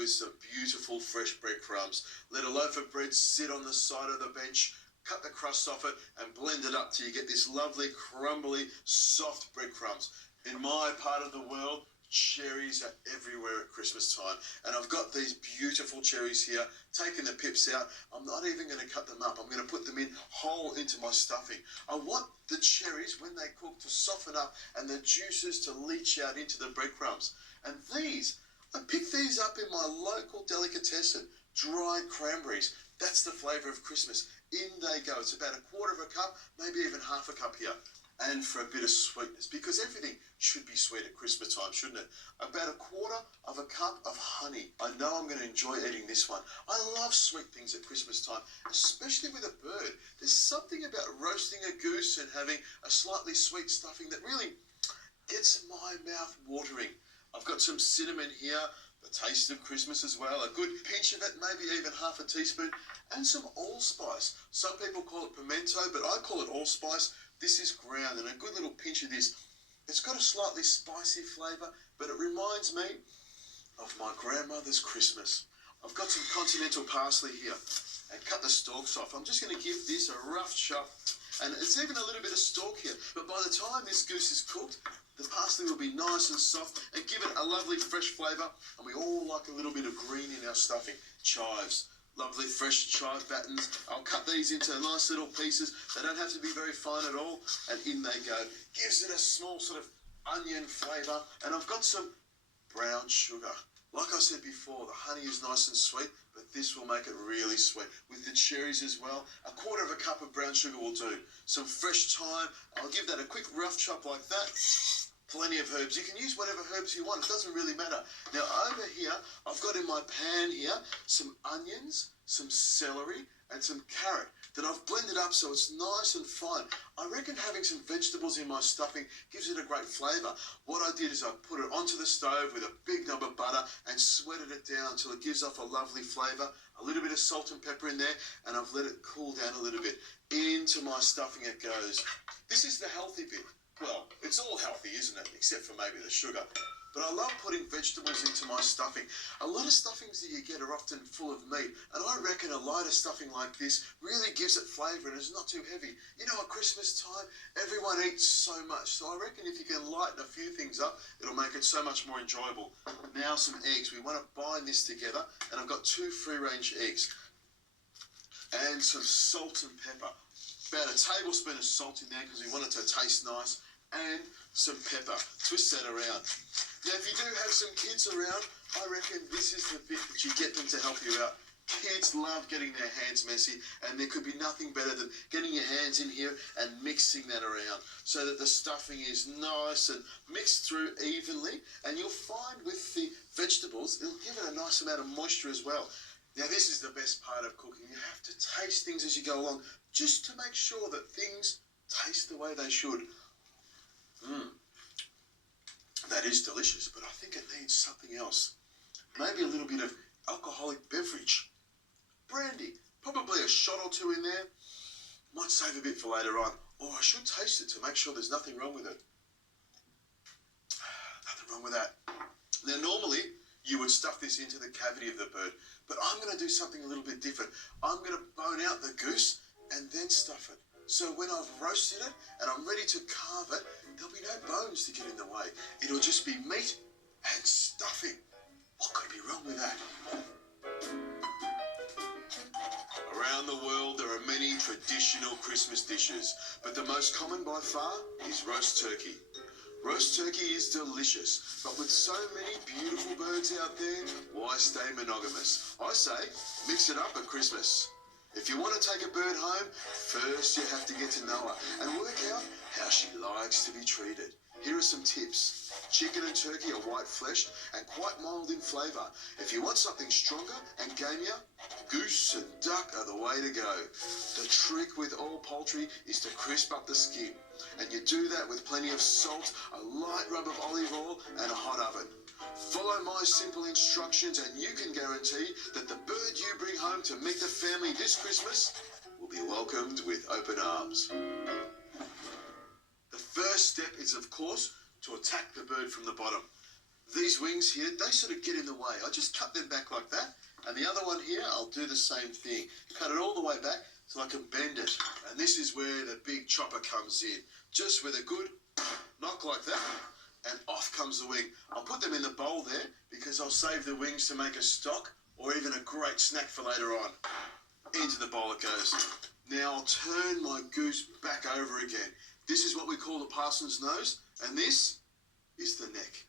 with some beautiful fresh breadcrumbs. Let a loaf of bread sit on the side of the bench, cut the crust off it and blend it up till you get this lovely, crumbly, soft breadcrumbs. In my part of the world, cherries are everywhere at Christmas time, and I've got these beautiful cherries here, taking the pips out. I'm not even going to cut them up. I'm going to put them in whole into my stuffing. I want the cherries, when they cook, to soften up and the juices to leach out into the breadcrumbs. And these, I picked these up in my local delicatessen, dried cranberries. That's the flavour of Christmas. In they go. It's about a quarter of a cup, maybe even half a cup here. And for a bit of sweetness, because everything should be sweet at Christmas time, shouldn't it? About a quarter of a cup of honey. I know I'm going to enjoy eating this one. I love sweet things at Christmas time, especially with a bird. There's something about roasting a goose and having a slightly sweet stuffing that really gets my mouth watering. I've got some cinnamon here, the taste of Christmas as well, a good pinch of it, maybe even half a teaspoon, and some allspice. Some people call it pimento, but I call it allspice. This is ground, and a good little pinch of this. It's got a slightly spicy flavour, but it reminds me of my grandmother's Christmas. I've got some continental parsley here, and cut the stalks off. I'm just going to give this a rough chop, and it's even a little bit of stalk here. But by the time this goose is cooked, the parsley will be nice and soft and give it a lovely fresh flavour. And we all like a little bit of green in our stuffing. Chives. Lovely fresh chive battens. I'll cut these into nice little pieces. They don't have to be very fine at all. And in they go. Gives it a small sort of onion flavour. And I've got some brown sugar. Like I said before, the honey is nice and sweet, but this will make it really sweet. With the cherries as well, a quarter of a cup of brown sugar will do. Some fresh thyme. I'll give that a quick rough chop like that. Plenty of herbs. You can use whatever herbs you want. It doesn't really matter. Now over here, I've got in my pan here some onions, some celery, and some carrot that I've blended up so it's nice and fine. I reckon having some vegetables in my stuffing gives it a great flavour. What I did is I put it onto the stove with a big knob of butter and sweated it down until it gives off a lovely flavour. A little bit of salt and pepper in there, and I've let it cool down a little bit. Into my stuffing it goes. This is the healthy bit. Well, it's all healthy, isn't it? Except for maybe the sugar. But I love putting vegetables into my stuffing. A lot of stuffings that you get are often full of meat, and I reckon a lighter stuffing like this really gives it flavour and is not too heavy. You know, at Christmas time, everyone eats so much, so I reckon if you can lighten a few things up, it'll make it so much more enjoyable. Now some eggs. We want to bind this together, and I've got 2 free-range eggs and some salt and pepper. About a tablespoon of salt in there because we want it to taste nice. And some pepper. Twist that around. Now, if you do have some kids around, I reckon this is the bit that you get them to help you out. Kids love getting their hands messy, and there could be nothing better than getting your hands in here and mixing that around so that the stuffing is nice and mixed through evenly. And you'll find with the vegetables, it'll give it a nice amount of moisture as well. Now, this is the best part of cooking. You have to taste things as you go along just to make sure that things taste the way they should. That is delicious, but I think it needs something else. Maybe a little bit of alcoholic beverage. Brandy, probably a shot or 2 in there. Might save a bit for later on. Or I should taste it to make sure there's nothing wrong with it. Nothing wrong with that. Now, normally, you would stuff this into the cavity of the bird, but I'm going to do something a little bit different. I'm going to bone out the goose and then stuff it. So when I've roasted it and I'm ready to carve it, there'll be no bones to get in the way. It'll just be meat and stuffing. What could be wrong with that? Around the world, there are many traditional Christmas dishes, but the most common by far is roast turkey. Roast turkey is delicious, but with so many beautiful birds out there, why stay monogamous? I say, mix it up at Christmas. If you want to take a bird home, first you have to get to know her and work out how she likes to be treated. Here are some tips. Chicken and turkey are white-fleshed and quite mild in flavour. If you want something stronger and gamier, goose and duck are the way to go. The trick with all poultry is to crisp up the skin, and you do that with plenty of salt, a light rub of olive oil and a hot oven. Follow my simple instructions and you can guarantee that the bird you bring home to meet the family this Christmas will be welcomed with open arms. The first step is, of course, to attack the bird from the bottom. These wings here, they sort of get in the way. I just cut them back like that. And the other one here, I'll do the same thing. Cut it all the way back so I can bend it. And this is where the big chopper comes in. Just with a good knock like that, and off comes the wing. I'll put them in the bowl there because I'll save the wings to make a stock or even a great snack for later on. Into the bowl it goes. Now I'll turn my goose back over again. This is what we call the parson's nose, and this is the neck.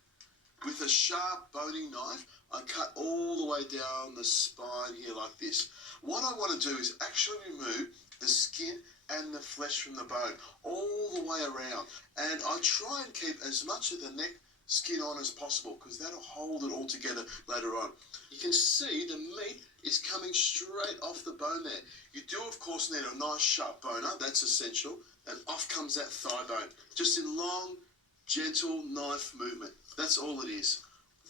With a sharp boning knife, I cut all the way down the spine here like this. What I want to do is actually remove the skin and the flesh from the bone all the way around. And I try and keep as much of the neck skin on as possible because that'll hold it all together later on. You can see the meat is coming straight off the bone there. You do, of course, need a nice sharp boner. That's essential. And off comes that thigh bone. Just in long, gentle knife movement. That's all it is.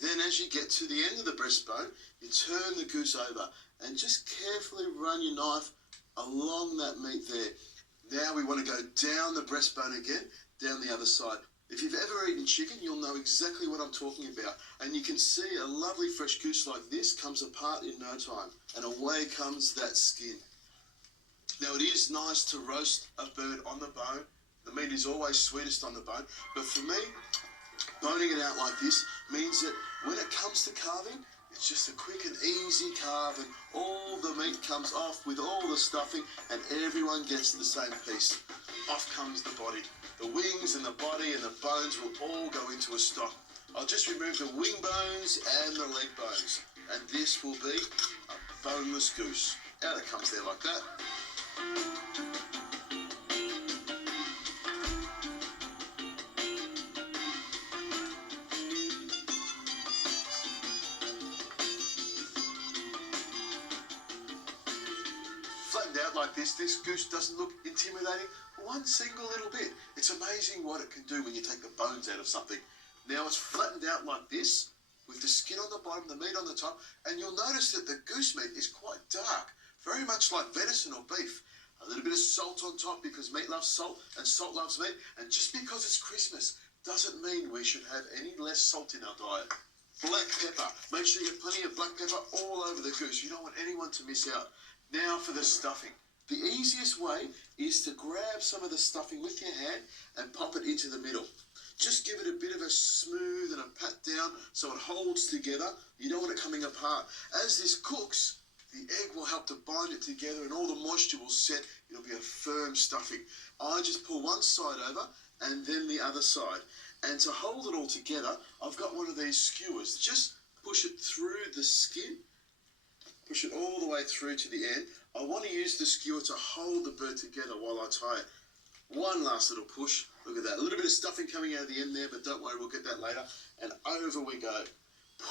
Then as you get to the end of the breastbone, you turn the goose over and just carefully run your knife along that meat there. Now we want to go down the breastbone again, down the other side. If you've ever eaten chicken, you'll know exactly what I'm talking about. And you can see a lovely fresh goose like this comes apart in no time. And away comes that skin. Now it is nice to roast a bird on the bone. The meat is always sweetest on the bone. But for me, boning it out like this means that when it comes to carving, it's just a quick and easy carve and all the meat comes off with all the stuffing and everyone gets the same piece. Off comes the body. The wings and the body and the bones will all go into a stock. I'll just remove the wing bones and the leg bones and this will be a boneless goose. Out it comes there like that. Flattened out like this goose doesn't look intimidating one single little bit. It's amazing what it can do when you take the bones out of something. Now it's flattened out like this, with the skin on the bottom, the meat on the top, and you'll notice that the goose meat is quite dark, very much like venison or beef. A little bit of salt on top because meat loves salt and salt loves meat, and just because it's Christmas doesn't mean we should have any less salt in our diet. Black pepper. Make sure you get plenty of black pepper all over the goose. You don't want anyone to miss out. Now for the stuffing. The easiest way is to grab some of the stuffing with your hand and pop it into the middle. Just give it a bit of a smooth and a pat down so it holds together. You don't want it coming apart. As this cooks, the egg will help to bind it together and all the moisture will set. It'll be a firm stuffing. I just pull one side over and then the other side. And to hold it all together, I've got one of these skewers. Just push it through the skin. Push it all the way through to the end. I want to use the skewer to hold the bird together while I tie it. One last little push. Look at that. A little bit of stuffing coming out of the end there, but don't worry, we'll get that later. And over we go.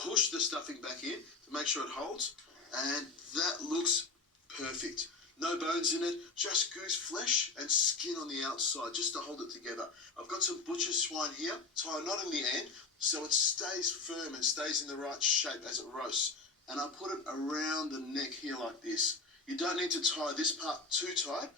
Push the stuffing back in to make sure it holds. And that looks perfect. No bones in it, just goose flesh and skin on the outside, just to hold it together. I've got some butcher's swine here, tie a knot in the end, so it stays firm and stays in the right shape as it roasts. And I put it around the neck here like this. You don't need to tie this part too tight,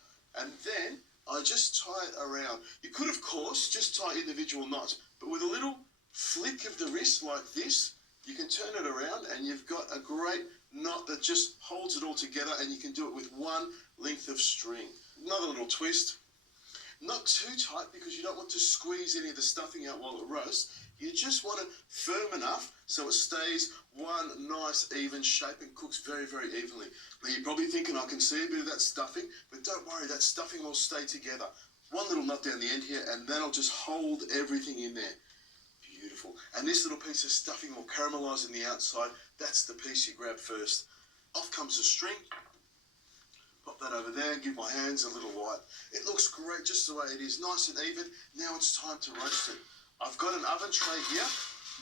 and then I just tie it around. You could, of course, just tie individual knots, but with a little flick of the wrist like this, you can turn it around and you've got a great knot that just holds it all together, and you can do it with one length of string. Another little twist. Not too tight because you don't want to squeeze any of the stuffing out while it roasts. You just want it firm enough so it stays one nice even shape and cooks very, very evenly. Now you're probably thinking I can see a bit of that stuffing, but don't worry, that stuffing will stay together. One little knot down the end here and that'll just hold everything in there. Beautiful. And this little piece of stuffing will caramelise in the outside. That's the piece you grab first. Off comes the string. Pop that over there and give my hands a little white. It looks great just the way it is, nice and even. Now it's time to roast it. I've got an oven tray here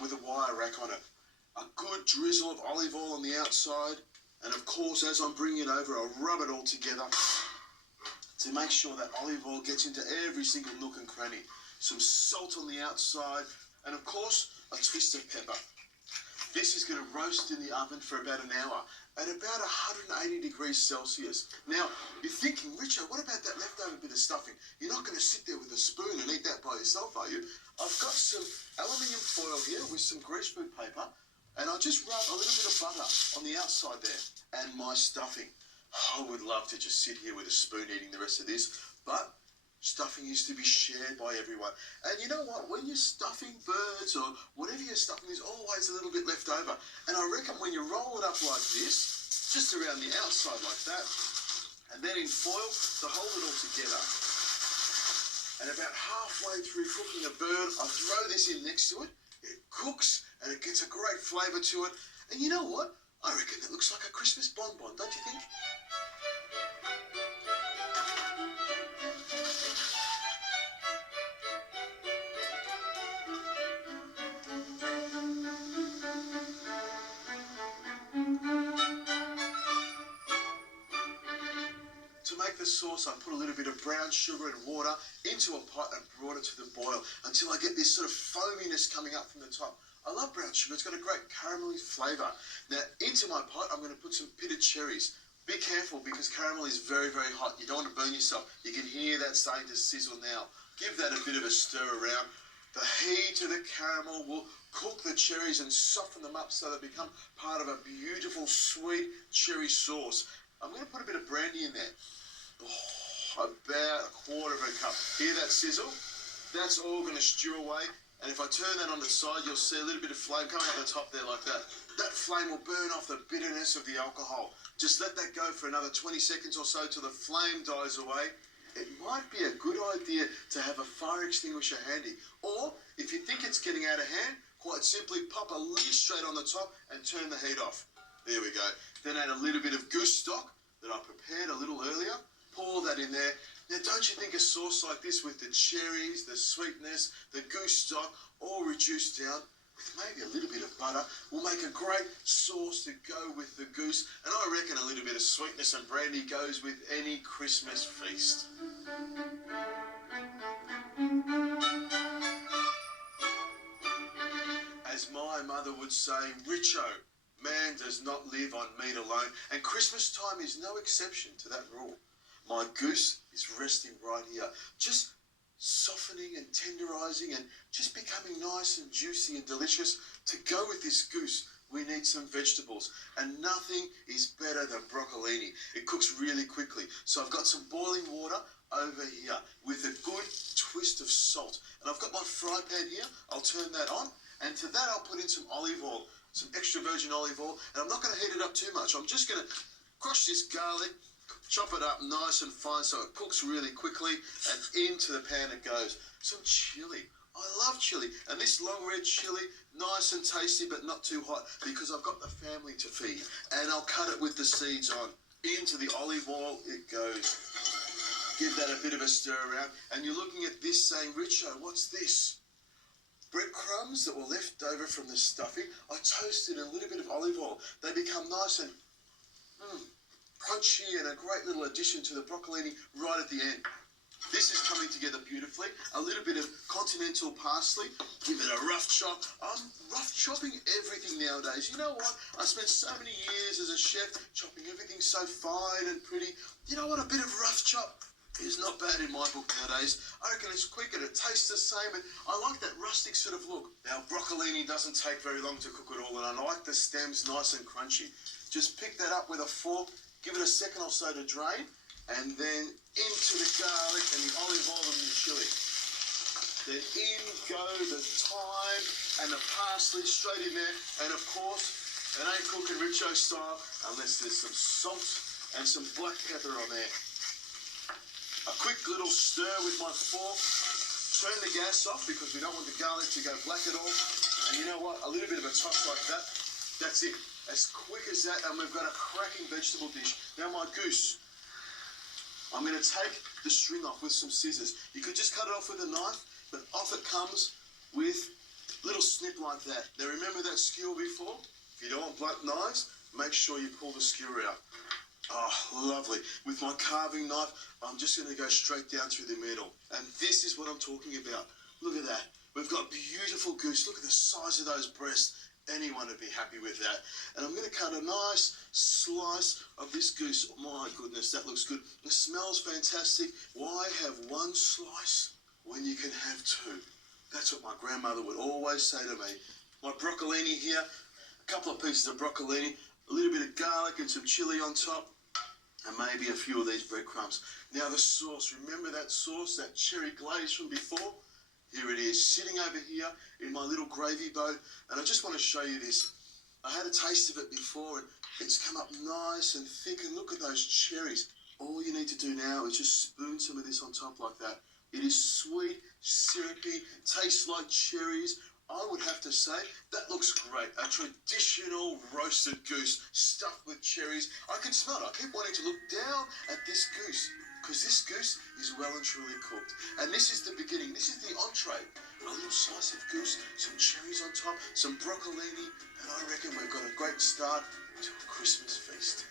with a wire rack on it. A good drizzle of olive oil on the outside. And of course, as I'm bringing it over, I'll rub it all together to make sure that olive oil gets into every single nook and cranny. Some salt on the outside. And of course, a twist of pepper. This is going to roast in the oven for about an hour at about 180 degrees Celsius. Now, you're thinking, Richard, what about that leftover bit of stuffing? You're not going to sit there with a spoon and eat that by yourself, are you? I've got some aluminium foil here with some greaseproof paper, and I'll just rub a little bit of butter on the outside there, and my stuffing. I would love to just sit here with a spoon eating the rest of this, but stuffing is to be shared by everyone. And you know what? When you're stuffing birds or whatever you're stuffing, there's always a little bit left over. And I reckon when you roll it up like this, just around the outside like that, and then in foil to hold it all together, and about halfway through cooking the bird, I throw this in next to it. It cooks and it gets a great flavour to it. And you know what? I reckon it looks like a Christmas bonbon, don't you think? To make the sauce, I put a little bit of brown sugar and water into a pot and brought it to the boil until I get this sort of foaminess coming up from the top. I love brown sugar. It's got a great caramelly flavour. Now, into my pot, I'm going to put some pitted cherries. Be careful because caramel is very, very hot. You don't want to burn yourself. You can hear that starting to sizzle now. Give that a bit of a stir around. The heat of the caramel will cook the cherries and soften them up so they become part of a beautiful, sweet cherry sauce. I'm going to put a bit of brandy in there. Oh, about a quarter of a cup. Hear that sizzle? That's all going to stew away. And if I turn that on the side, you'll see a little bit of flame coming up the top there like that. That flame will burn off the bitterness of the alcohol. Just let that go for another 20 seconds or so till the flame dies away. It might be a good idea to have a fire extinguisher handy. Or, if you think it's getting out of hand, quite simply pop a lid straight on the top and turn the heat off. There we go. Then add a little bit of goose stock that I prepared a little earlier. Pour that in there. Now, don't you think a sauce like this with the cherries, the sweetness, the goose stock, all reduced down with maybe a little bit of butter will make a great sauce to go with the goose. And I reckon a little bit of sweetness and brandy goes with any Christmas feast. As my mother would say, Richo, man does not live on meat alone, and Christmas time is no exception to that rule. My goose is resting right here, just softening and tenderising and just becoming nice and juicy and delicious. To go with this goose, we need some vegetables, and nothing is better than broccolini. It cooks really quickly. So I've got some boiling water over here with a good twist of salt. And I've got my fry pan here. I'll turn that on, and to that I'll put in some olive oil, some extra virgin olive oil, and I'm not going to heat it up too much. I'm just going to crush this garlic, chop it up nice and fine so it cooks really quickly, and into the pan it goes. Some chilli. I love chilli, and this long red chilli, nice and tasty but not too hot because I've got the family to feed. And I'll cut it with the seeds on. Into the olive oil it goes. Give that a bit of a stir around, and you're looking at this saying, Richo, what's this? Breadcrumbs that were left over from the stuffing. I toasted a little bit of olive oil. They become nice and crunchy and a great little addition to the broccolini right at the end. This is coming together beautifully. A little bit of continental parsley. Give it a rough chop. I'm rough chopping everything nowadays. You know what? I spent so many years as a chef chopping everything so fine and pretty. You know what? A bit of rough chop is not bad in my book nowadays. I reckon it's quick and it tastes the same, and I like that rustic sort of look. Now, broccolini doesn't take very long to cook at all, and I like the stems nice and crunchy. Just pick that up with a fork, give it a second or so to drain, and then into the garlic and the olive oil and the chilli. Then in go the thyme and the parsley straight in there, and of course, it ain't cooking Richo style unless there's some salt and some black pepper on there. A quick little stir with my fork. Turn the gas off because we don't want the garlic to go black at all. And you know what? A little bit of a toss like that. That's it. As quick as that, and we've got a cracking vegetable dish. Now my goose. I'm going to take the string off with some scissors. You could just cut it off with a knife, but off it comes with a little snip like that. Now remember that skewer before? If you don't want blunt knives, make sure you pull the skewer out. Oh, lovely. With my carving knife, I'm just going to go straight down through the middle. And this is what I'm talking about. Look at that. We've got beautiful goose. Look at the size of those breasts. Anyone would be happy with that. And I'm going to cut a nice slice of this goose. My goodness, that looks good. It smells fantastic. Why have one slice when you can have two? That's what my grandmother would always say to me. My broccolini here, a couple of pieces of broccolini, a little bit of garlic and some chili on top, and maybe a few of these breadcrumbs. Now the sauce, remember that sauce, that cherry glaze from before? Here it is, sitting over here in my little gravy boat, and I just want to show you this. I had a taste of it before, and it's come up nice and thick, and look at those cherries. All you need to do now is just spoon some of this on top like that. It is sweet, syrupy, tastes like cherries. I would have to say, that looks great. A traditional roasted goose stuffed with cherries. I can smell it. I keep wanting to look down at this goose, because this goose is well and truly cooked. And this is the beginning. This is the entree. A little slice of goose, some cherries on top, some broccolini, and I reckon we've got a great start to a Christmas feast.